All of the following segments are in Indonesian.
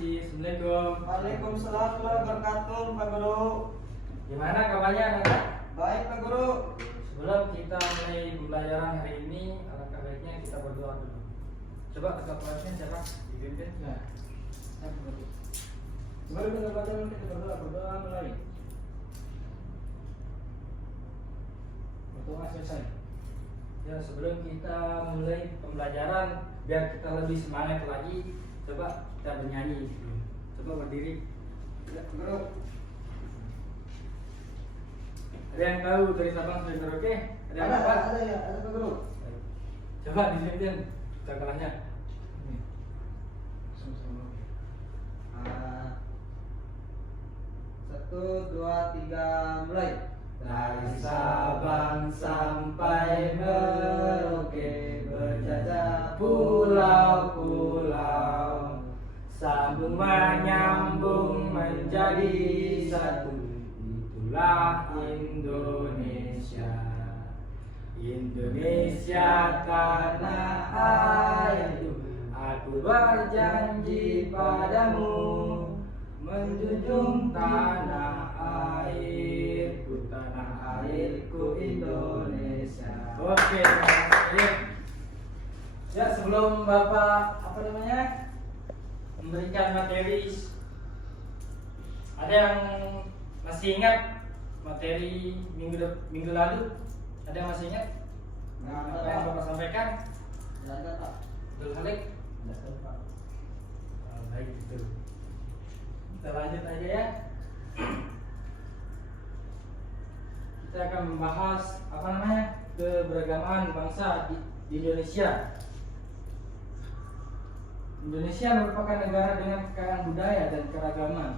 Isi. Assalamualaikum. Waalaikumsalam warahmatullahi wabarakatuh, Pak Guru. Gimana kabarnya anak-anak? Baik, Pak Guru. Sebelum kita mulai pembelajaran hari ini, alangkah baiknya kita berdoa dulu. Coba ketua kelasnya siapa? Dipimpin. Ya. Sebelum kita belajar kita berdoa mulai. Berdoa selesai. Ya, sebelum kita mulai pembelajaran, biar kita lebih semangat lagi, coba kita bernyanyi. Coba berdiri. Ya, Pak Guru. Ada yang tahu dari Sabang sampai Merauke? Ada yang apa? Ada ya, ada Pak Guru. Coba dipimpin cakalannya. Ah, 1, 2, 3, mulai. Dari Sabang sampai Merauke berjajah pulau-pulau, sambung menyambung menjadi satu, itulah Indonesia. Indonesia tanah airku, aku berjanji padamu, menjunjung tanah airku, tanah airku Indonesia. Oke, baik. Ya, sebelum Bapak memberikan materi, ada yang masih ingat materi minggu lalu? Ada yang masih ingat? Apa yang Bapak sampaikan? Ada, Pak. Betul Khalid? Baik, gitu. Kita lanjut aja ya. Kita akan membahas keberagaman bangsa di Indonesia. Indonesia merupakan negara dengan kekayaan budaya dan keragaman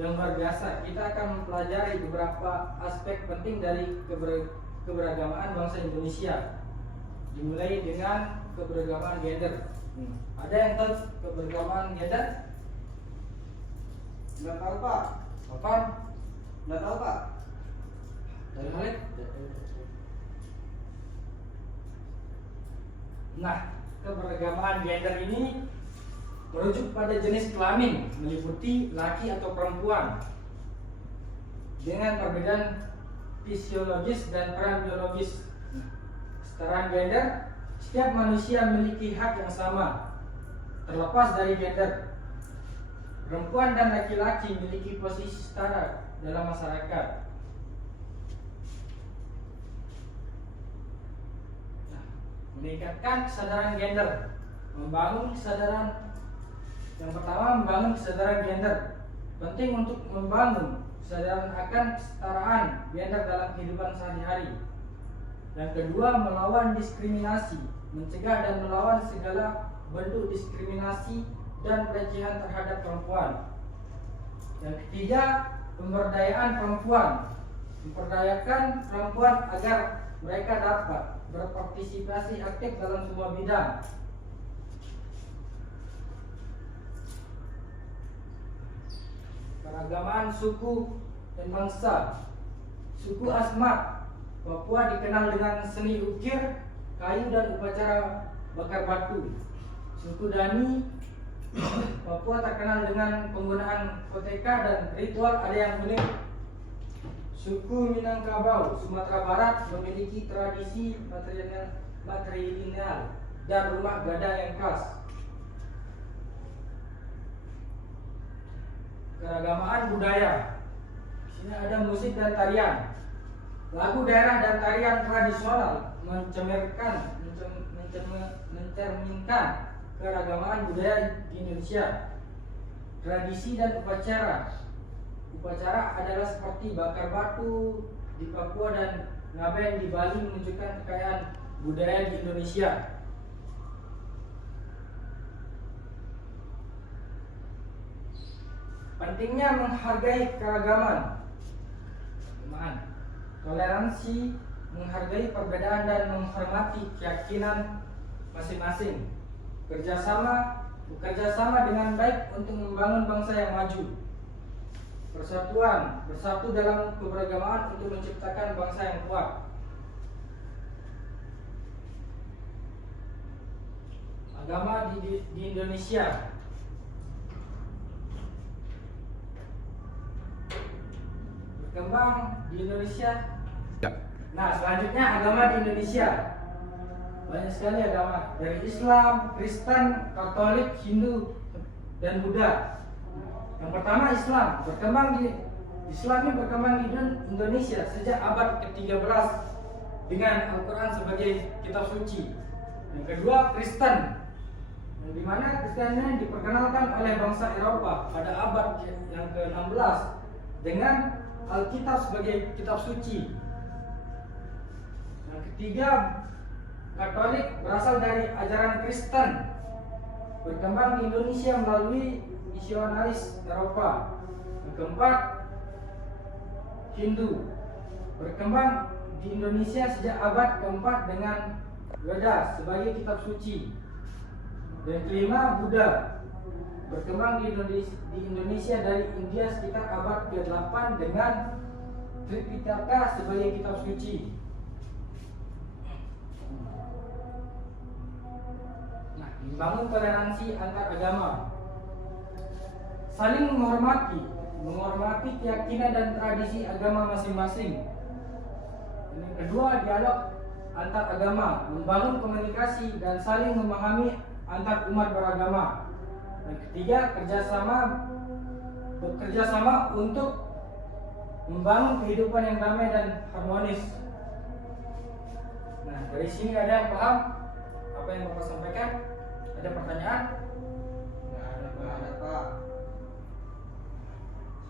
yang luar biasa. Kita akan mempelajari beberapa aspek penting dari keberagaman bangsa Indonesia. Dimulai dengan keberagaman gender. Ada yang tahu keberagaman gender? Nggak tahu, Pak. Apa? Nggak tahu, Pak. Dari Khalid? Nah, keberagaman gender ini merujuk pada jenis kelamin, meliputi laki atau perempuan dengan perbedaan fisiologis dan peran biologis. Kesetaraan gender, setiap manusia memiliki hak yang sama, terlepas dari gender. Perempuan dan laki-laki memiliki posisi setara dalam masyarakat. Meningkatkan kesadaran gender, membangun kesadaran. Yang pertama, membangun kesadaran gender. Penting untuk membangun kesadaran akan kesetaraan gender dalam kehidupan sehari-hari. Yang kedua, melawan diskriminasi, mencegah dan melawan segala bentuk diskriminasi dan pelecehan terhadap perempuan. Yang ketiga, pemberdayaan perempuan, memperdayakan perempuan agar mereka dapat berpartisipasi aktif dalam semua bidang. Keragaman suku dan bangsa. Suku Asmat Papua dikenal dengan seni ukir, kayu dan upacara bakar batu. Suku Dani Papua terkenal dengan penggunaan koteka dan ritual ada yang unik. Suku Minangkabau Sumatera Barat memiliki tradisi matrilineal dan rumah gada yang khas. Keragaman budaya. Di sini ada musik dan tarian. Lagu daerah dan tarian tradisional mencerminkan keragaman budaya di Indonesia. Tradisi dan upacara. Upacara adalah seperti bakar batu di Papua dan ngaben di Bali menunjukkan kekayaan budaya di Indonesia. Pentingnya menghargai keragaman. Toleransi, menghargai perbedaan dan menghormati keyakinan masing-masing. Bekerja sama dengan baik untuk membangun bangsa yang maju. Persatuan, bersatu dalam keberagaman untuk menciptakan bangsa yang kuat. Agama di Indonesia. berkembang di Indonesia. Ya. Nah, selanjutnya agama di Indonesia. Banyak sekali agama, dari Islam, Kristen, Katolik, Hindu, dan Buddha. Yang pertama Islam, Islam ini berkembang di Indonesia sejak abad ke-13 dengan Al-Quran sebagai kitab suci. Yang kedua Kristen, di mana Kristen ini diperkenalkan oleh bangsa Eropa pada abad yang ke-16 dengan Alkitab sebagai kitab suci. Yang ketiga Katolik, berasal dari ajaran Kristen, berkembang di Indonesia melalui misionaris Eropa. Yang keempat Hindu, berkembang di Indonesia sejak abad ke-4 dengan Weda sebagai kitab suci. Dan kelima Buddha, berkembang di Indonesia dari India sekitar abad ke-8 dengan Tripitaka sebagai kitab suci. Nah, membangun toleransi antar agama, saling menghormati keyakinan dan tradisi agama masing-masing. Dan yang kedua, dialog antar agama, membangun komunikasi dan saling memahami antar umat beragama. Dan ketiga, bekerja sama untuk membangun kehidupan yang damai dan harmonis. Nah, dari sini ada yang paham apa yang Bapak sampaikan? Ada pertanyaan? Nggak ada Pak.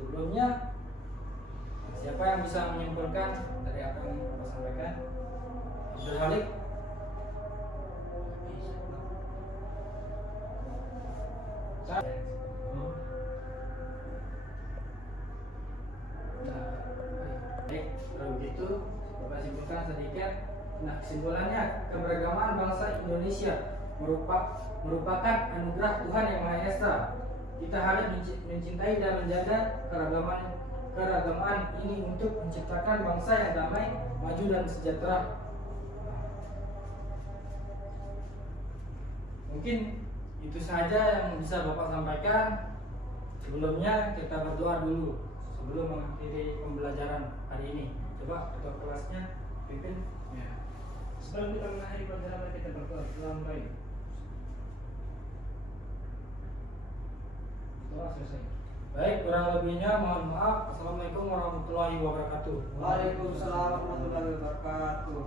Sebelumnya, siapa yang bisa menyimpulkan dari apa yang Bapak sampaikan? Abdul Halik? Nah, baik, kalau begitu Bapak simpulkan sedikit. Nah, kesimpulannya, keberagaman bangsa Indonesia merupakan anugerah Tuhan Yang Maha Esa. Kita harus mencintai dan menjaga keragaman ini untuk menciptakan bangsa yang damai, maju dan sejahtera. Mungkin itu saja yang bisa Bapak sampaikan. Sebelumnya kita berdoa dulu sebelum mengakhiri pembelajaran hari ini. Coba ketua kelasnya pimpin. Ya. Sebelum kita mengakhiri pelajaran kita berdoa. Bismillahirrahmanirrahim. Doa selesai. Baik, kurang lebihnya mohon maaf. Assalamualaikum warahmatullahi wabarakatuh. Waalaikumsalam warahmatullahi wabarakatuh.